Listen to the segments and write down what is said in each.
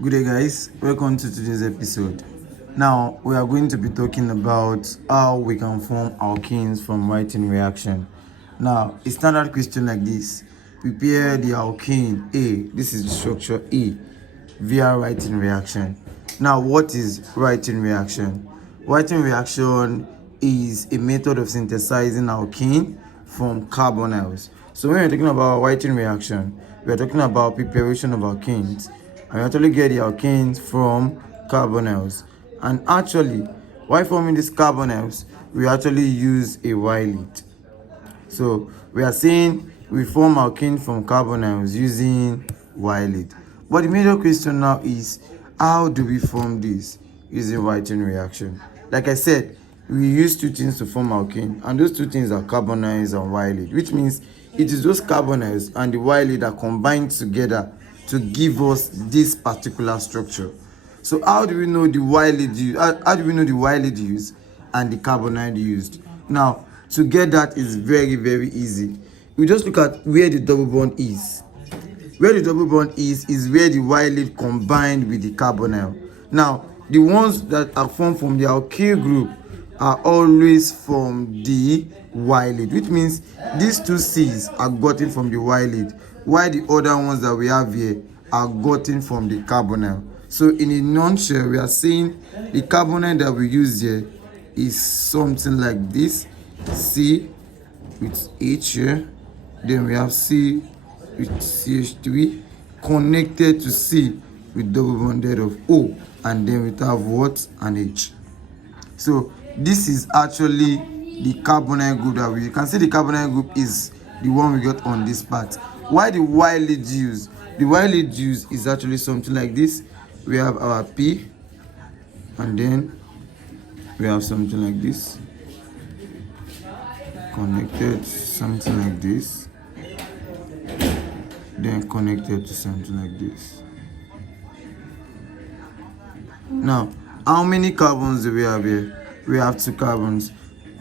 Good day, guys. Welcome to today's episode. Now, we are going to be talking about how we can form alkenes from Witting reaction. Now, a standard question like this: prepare the alkene A. This is the structure A via Witting reaction. Now, what is Witting reaction? Witting reaction is a method of synthesizing alkene from carbonyls. So when we're talking about Witting reaction, we're talking about preparation of alkenes. And we actually get the alkenes from carbonyls. And actually, while forming these carbonyls, we actually use a Y-lead. So we are saying we form alkene from carbonyls using Y-lead. But the major question now is, how do we form this using Witting reaction? Like I said, we use two things to form alkene, and those two things are carbonyls and Y-lead, which means it is those carbonyls and the Y-lead are combined together to give us this particular structure. So how do we know the Y-lead used? How do we know the Y-lead used and the carbonyl used? Now, to get that is very, very easy. We just look at where the double bond is. Where the double bond is where the Y-lead combined with the carbonyl. Now, the ones that are formed from the alkyl group are always from the Y-lead, which means these two C's are gotten from the Y-lead, while the other ones that we have here are gotten from the carbonyl. So in a nutshell, we are saying the carbonyl that we use here is something like this: C with H here, then we have C with CH3 connected to C with double bonded of O, and then we have what? An H. So this is actually the carbonyl group that we can see. The carbonyl group is the one we got on this part. Why the Y-lead use? The Y-lead use is actually something like this. We have our P, and then we have something like this connected to something like this, then connected to something like this. Now, how many carbons do we have here? We have two carbons.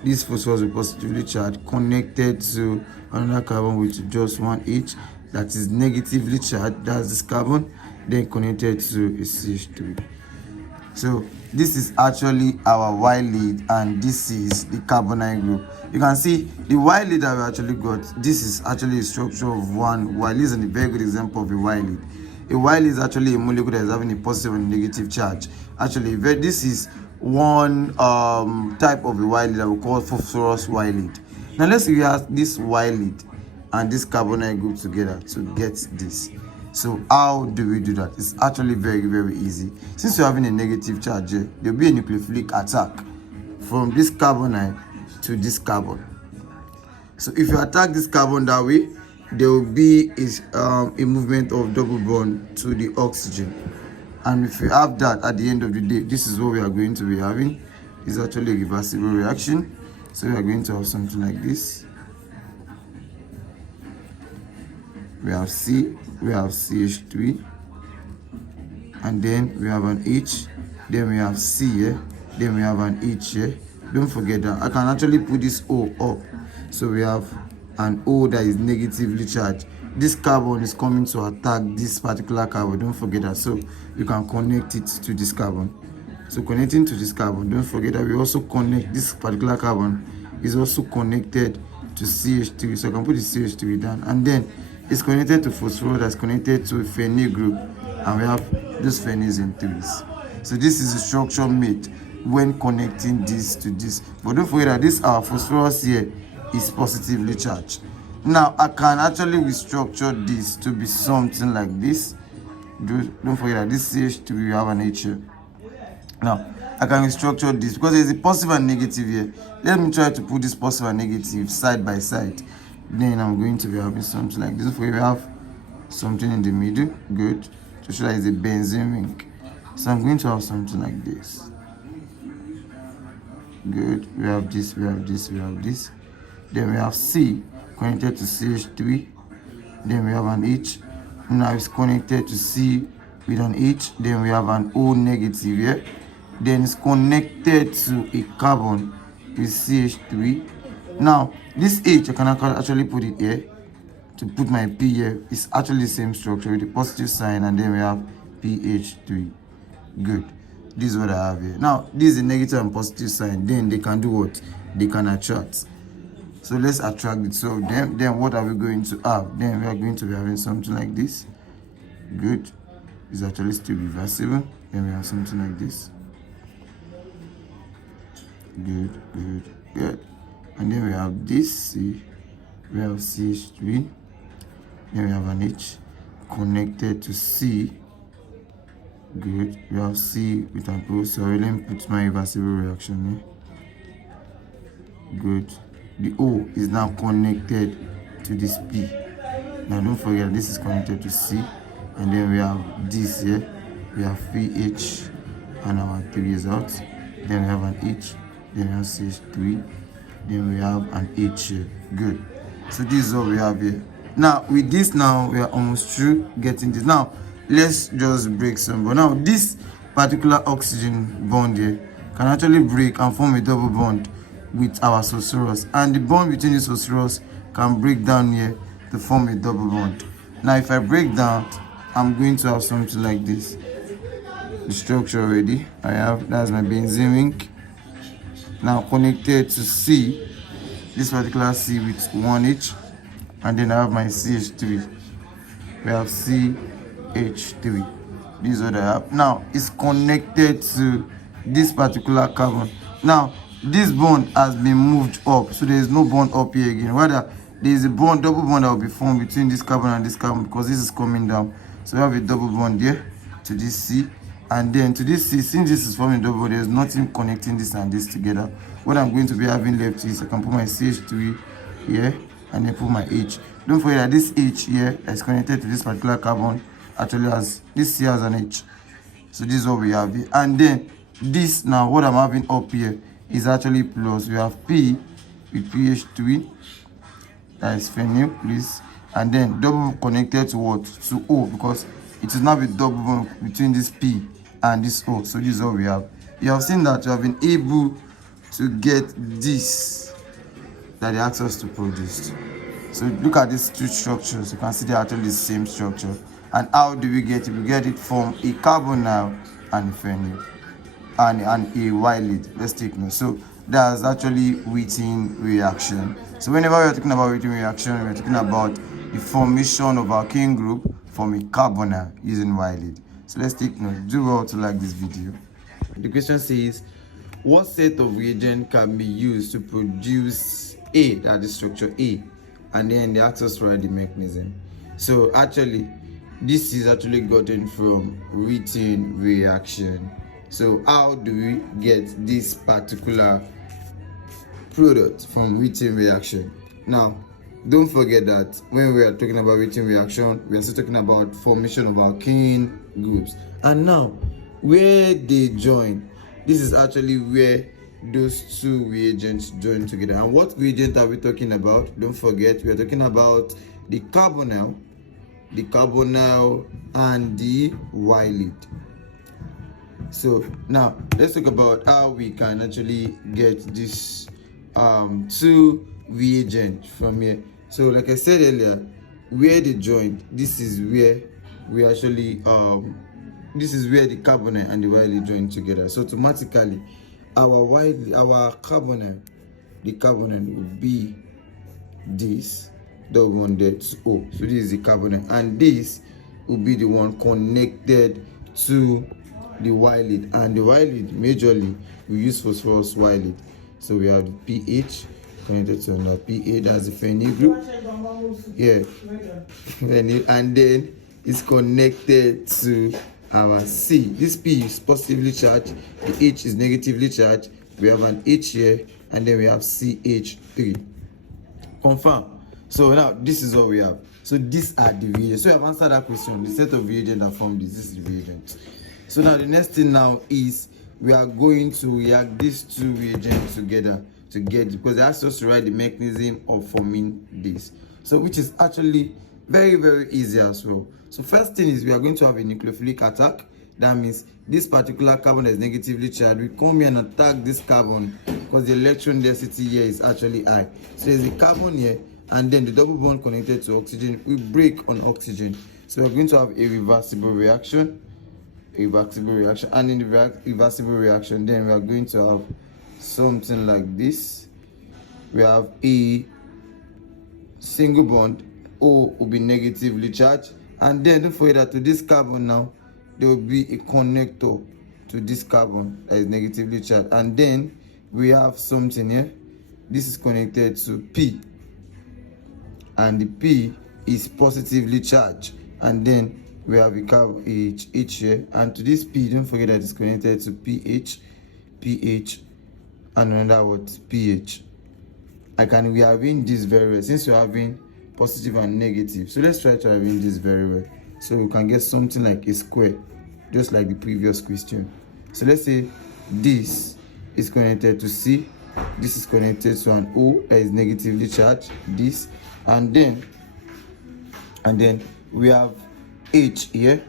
This phosphorus is positively charged, connected to another carbon with just one H that is negatively charged. That's this carbon, then connected to a CH3. So this is actually our Y-lead, and this is the carbonyl group. You can see the Y-lead that we actually got. This is actually a structure of one Y-lead, is a very good example of a Y-lead. A Y-lead is actually a molecule that is having a positive and negative charge. Actually, this is one type of a Y-lead that we call phosphorus Y-lead. Now let's see, we have this Y-lead and this carbonyl group together to get this. So how do we do that? It's actually very, very easy. Since you're having a negative charge here, there will be a nucleophilic attack from this carbonyl to this carbon. So if you attack this carbon that way, there will be a movement of double bond to the oxygen. And if you have that at the end of the day, this is what we are going to be having. It's actually a reversible reaction. So we are going to have something like this. We have C, we have CH3, and then we have an H, then we have C here, then we have an H here. Don't forget that I can actually put this O up. So we have an O that is negatively charged. This carbon is coming to attack this particular carbon. Don't forget that. So you can connect it to this carbon. So connecting to this carbon, don't forget that we also connect this particular carbon is also connected to CH3. So I can put the CH3 down, and then it's connected to phosphorus that's connected to a phenyl group, and we have those phenyls and threes. So this is the structure made when connecting this to this. But don't forget that this our phosphorus here is positively charged. Now I can actually restructure this to be something like this. Don't forget that this CH2 we have an H here. Now I can restructure this because there's a positive and negative here. Let me try to put this positive and negative side by side. Then I'm going to be having something like this. If we have something in the middle, good, to show that it's a benzene ring. So I'm going to have something like this. Good. We have this, we have this, we have this. Then we have C connected to CH3. Then we have an H. Now it's connected to C with an H. Then we have an O negative here. Then it's connected to a carbon with CH3. Now, this H, I can actually put it here to put my P here. It's actually the same structure with a positive sign, and then we have pH3. Good. This is what I have here. Now, this is a negative and positive sign. Then they can do what? They can attract. So let's attract the two of them. Then what are we going to have? Then we are going to be having something like this. Good. It's actually still reversible. Then we have something like this. Good, good, good. And then we have this C. We have CH3. Then we have an H connected to C. Good. We have C with an O. So let me put my reversible reaction here. Good. The O is now connected to this P. Now don't forget this is connected to C. And then we have this here. We have pH and our 3 is out. Then we have an H. Then we have CH3. Then we have an H here. Good. So this is what we have here. Now with this now we are almost through getting this. Now let's just break some. But now this particular oxygen bond here can actually break and form a double bond with our phosphorus, and the bond between this phosphorus can break down here to form a double bond. Now if I break down, I'm going to have something like this. The structure already I have, that's my benzene ring. Now connected to C, this particular C with 1H, and then I have my CH3. We have CH3. This is what I have. Now it's connected to this particular carbon. Now this bond has been moved up, so there is no bond up here again. Rather, there is a bond, double bond that will be formed between this carbon and this carbon, because this is coming down. So we have a double bond here to this C, and then to this C. Since this is forming double bond, there is nothing connecting this and this together. What I'm going to be having left is I can put my CH3 here and then put my H. Don't forget that this H here is connected to this particular carbon actually has this C has an H. So this is what we have here. And then this now, what I'm having up here is actually plus. We have P with pH3, that is phenyl, please, and then double connected to what? To O, because it is now a double bond between this P and this O. So this is what we have. You have seen that you have been able to get this that they asked us to produce. So look at these two structures. You can see they're actually the same structure. And how do we get it? We get it from a carbonyl and a phenyl. And a Y lead. Let's take note. So that's actually Witting reaction. So whenever we are talking about Witting reaction, we are talking about the formation of alkene group from a carbonyl using Y lead. So let's take note. Do well to like this video. The question says, what set of reagent can be used to produce A, that is structure A, and then they ask us to write the mechanism. So actually, this is actually gotten from Witting reaction. So how do we get this particular product from Witting reaction? Now, don't forget that when we are talking about Witting reaction, we are still talking about formation of alkene groups. And now, where they join, this is actually where those two reagents join together. And what reagent are we talking about? Don't forget, we are talking about the carbonyl, and the Y lead. So now let's talk about how we can actually get this two reagents from here. So like I said earlier, where they join, this is where we actually this is where the carbonyl and the Y lead join together. So automatically our carbonyl, the carbonyl will be this, the one that's O. So this is the carbonyl, and this will be the one connected to the Y lead. And the Y lead, majorly we use phosphorus Y lead. So we have the pH connected to another pH, that's the phenyl group. Yeah, phenyl, and then it's connected to our C. This P is positively charged, the H is negatively charged. We have an H here, and then we have CH3. Confirm. So now this is what we have. So these are the reagents. So you have answered that question. The set of reagents that form this is the reagent. So now the next thing now is we are going to react these two reagents together to get, because they asked us to write the mechanism of forming this. So which is actually very, very easy as well. So first thing is we are going to have a nucleophilic attack. That means this particular carbon that is negatively charged, we come here and attack this carbon because the electron density here is actually high. So there's a carbon here, and then the double bond connected to oxygen, we break on oxygen. So we're going to have a reversible reaction. reversible reaction, and in the reversible reaction, then we are going to have something like this. We have a single bond, O will be negatively charged, and then don't forget that to this carbon now there will be a connector to this carbon that is negatively charged, and then we have something here. This is connected to P, and the P is positively charged, and then we have a carbon H here, and to this P, don't forget that it's connected to pH, and another word pH. I can rearrange this very well since we're having positive and negative. So let's try to arrange this very well so we can get something like a square, just like the previous question. So let's say this is connected to C, this is connected to an O that is negatively charged, this, and then we have H here,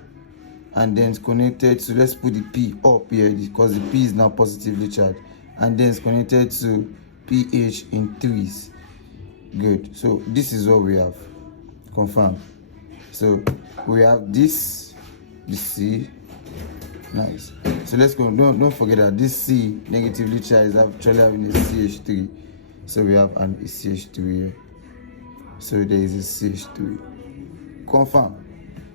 and then it's connected to, let's put the P up here because the P is now positively charged, and then it's connected to pH in threes. Good. So this is what we have. Confirm. So we have this, the C. Nice. So let's go. Don't forget that this C negatively charged is actually having a CH3. So we have an CH3 here. So there is a CH3. Confirm.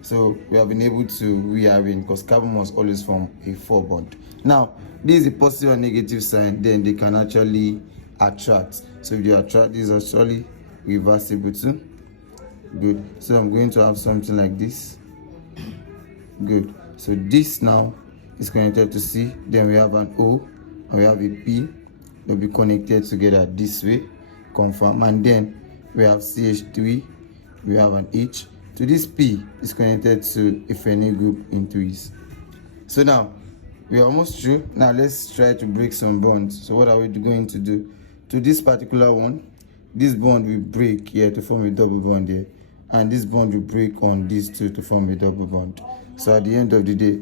So we have been able to rearrange because carbon must always form a 4 bond. Now, this is a positive and negative sign, then they can actually attract. So if they attract, this is actually reversible too. Good. So I'm going to have something like this. Good. So this now is connected to C, then we have an O, and we have a P. They'll be connected together this way. Confirm. And then we have CH3, we have an H. To this P is connected to a phenyl group in threes. So now we are almost through. Now let's try to break some bonds. So what are we going to do? To this particular one, this bond will break here to form a double bond here, and this bond will break on these two to form a double bond. So at the end of the day,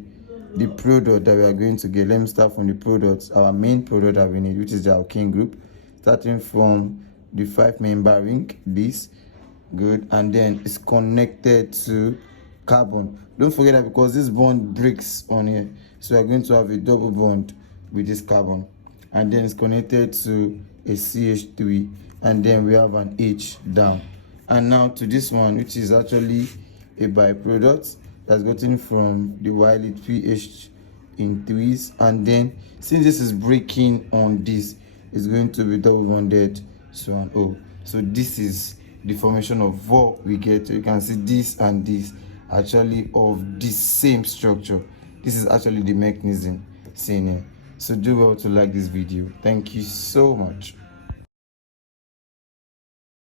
the product that we are going to get, let me start from the products, our main product that we need, which is the alkene group, starting from the 5-member ring, this. Good. And then it's connected to carbon. Don't forget that because this bond breaks on here, so we're going to have a double bond with this carbon, and then it's connected to a CH3, and then we have an H down. And now to this one, which is actually a byproduct that's gotten from the Wiley pH in threes, and then since this is breaking on this, it's going to be double bonded to an O. So this is the formation of what we get. You can see this and this actually of the same structure. This is actually the mechanism seen here. So do well to like this video. Thank you so much.